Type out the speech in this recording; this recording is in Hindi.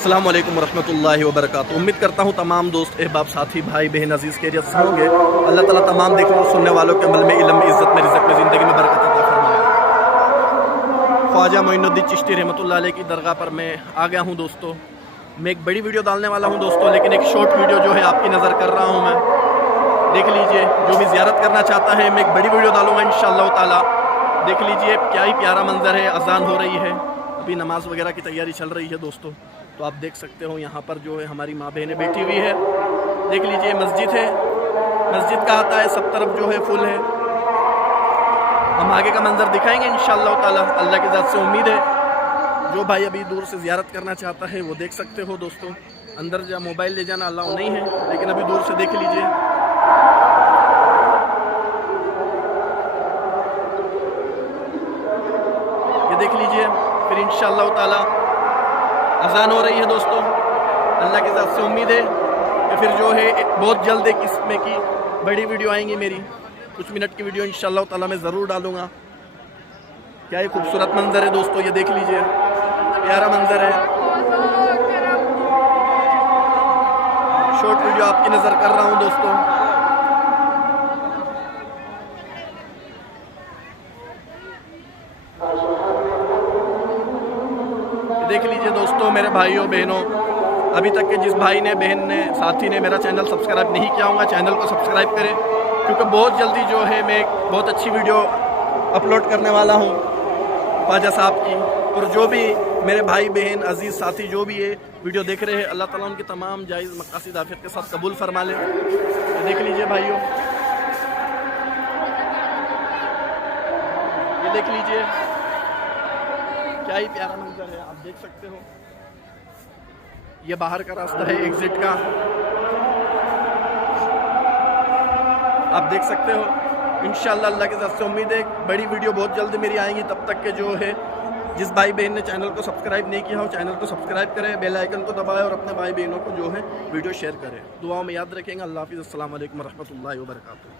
अस्सलाम वालेकुम रहमतुल्लाहि व बरकातुहू। उम्मीद करता हूँ तमाम दोस्त अहबाब साथी भाई बहन अजीज़ के खैरियत से होंगे। अल्लाह ताला तमाम देखने और सुनने वालों के अमल में, इल्म में, इज़्ज़त में, रिज़्क़ में, ज़िंदगी में बरकत अता फरमाए। ख्वाजा मोइनुद्दीन चिश्ती रहमतुल्लाह अलैह की दरगाह पर मैं आ गया हूँ दोस्तों। मैं एक बड़ी वीडियो डालने वाला हूँ दोस्तों, लेकिन एक शॉर्ट वीडियो जो है आपकी नज़र कर रहा हूँ मैं। देख लीजिए, जो भी ज़ियारत करना चाहता है मैं एक बड़ी वीडियो डालूँगा इंशाअल्लाह ताला। देख लीजिए क्या ही प्यारा मंजर है। अजान हो रही है, अभी नमाज वगैरह की तैयारी चल रही है दोस्तों। तो आप देख सकते हो यहाँ पर जो है हमारी माँ बहनें बैठी हुई है। देख लीजिए मस्जिद है, मस्जिद का आता है सब तरफ जो है फुल है। हम आगे का मंजर दिखाएंगे इंशाअल्लाह ताला। अल्लाह की ज़ात से उम्मीद है जो भाई अभी दूर से ज़ियारत करना चाहता है वो देख सकते हो दोस्तों। अंदर जा मोबाइल ले जाना अलाउ नहीं है, लेकिन अभी दूर से देख लीजिए। ये देख लीजिए, फिर इंशाअल्लाह ताला अजान हो रही है दोस्तों। अल्लाह की ज़ात से उम्मीद है कि फिर जो है बहुत जल्द एक इसमें की बड़ी वीडियो आएंगी मेरी, कुछ मिनट की वीडियो इंशाअल्लाह ताला मैं ज़रूर डालूँगा। क्या ही खूबसूरत मंजर है दोस्तों, ये देख लीजिए, प्यारा मंजर है। शॉर्ट वीडियो आपकी नज़र कर रहा हूँ दोस्तों। देख लीजिए दोस्तों मेरे भाइयों बहनों, अभी तक के जिस भाई ने, बहन ने, साथी ने मेरा चैनल सब्सक्राइब नहीं किया होगा, चैनल को सब्सक्राइब करें, क्योंकि बहुत जल्दी जो है मैं बहुत अच्छी वीडियो अपलोड करने वाला हूँ ख्वाजा साहब की। और जो भी मेरे भाई बहन अजीज़ साथी जो भी ये वीडियो देख रहे हैं, अल्लाह ताला उनकी तमाम जायज़ मकासिद आफियत के साथ कबूल फरमा ले। ये देख लीजिए भाइयों, ये देख लीजिए क्या ही प्यारा मंजर है, आप देख सकते हो। ये बाहर का रास्ता है एग्जिट का, आप देख सकते हो। इंशाअल्लाह अल्लाह के साथ से उम्मीद है बड़ी वीडियो बहुत जल्द मेरी आएंगी। तब तक के जो है जिस भाई बहन ने चैनल को सब्सक्राइब नहीं किया हो, चैनल को सब्सक्राइब करें, बेल आइकन को दबाएं और अपने भाई बहनों को जो है वीडियो शेयर करें। दुआओं में याद रखेंगे। अल्लाह हाफ़िज़। अस्सलाम वालेकुम रहमतुल्लाहि व बरकातुहू।